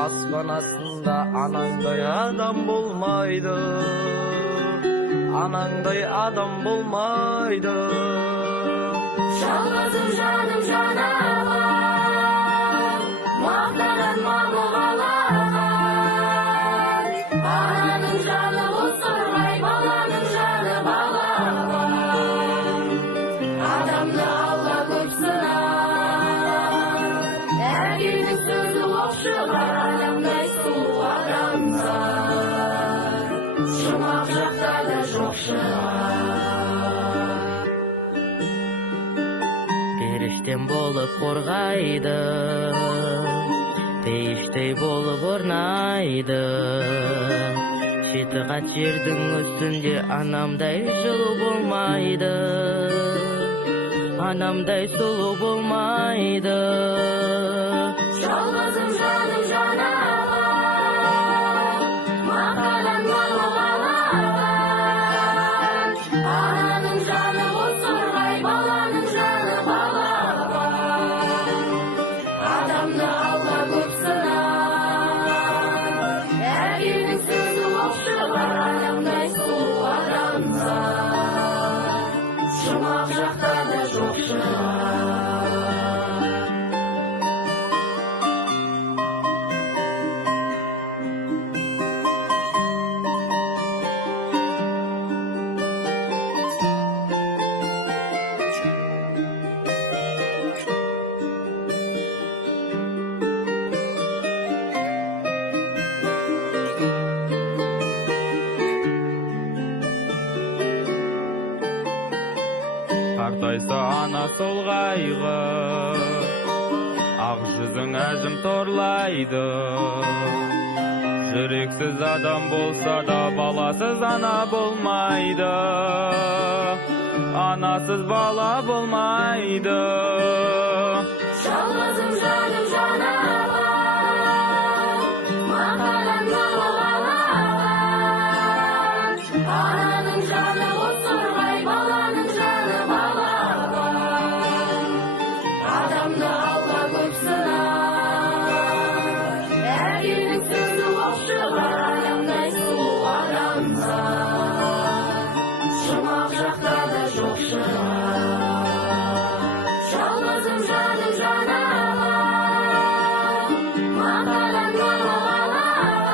Аспан астында анаңдай адам болмайды, анаңдай адам болмайды. Жалғызым жаным жанағым, мақтаран малы қалаған. Ананың жаны бозторғай, баланың жаны балапан. Адамды Алла көп сынар, әкенің сөзі оқ шығар. Адамдай сұлу адамдар, жұмақ жақта да жоқ шығар. Періштем болып қорғайды, пейіштей болып орнайды. Шеті қат жердің үстінде анамдай жылу болмайды, анамдай сұлу болмайды. Жалғызым жаным жанағым, мақтаран малы қалаған. Ананың жаны бозторғай, баланың жаны балапан. Адамды Алла көп сынар, әкенің сөзі оқ шығар. Адамдай сұлу адамдар, жұмақ жақта да жоқ шығар. Қартайса ана сол қайғы, ақ жүзің әжім торлайды. Жүрексіз адам болса да баласыз ана болмайды, анасыз бала болмайды. Жалғызым жаным жанағым, мақтаран малы қалаған. Ананың жаны бозторғай, баланың жаны балапан. Адамды Алла көп сынар, әкенің сөзі оқ шығар. Адамдай сұлу адамдар, жұмақ жақта да жоқ шығар. Жалғызым жаным жанағым, мақтаран малы қалаған.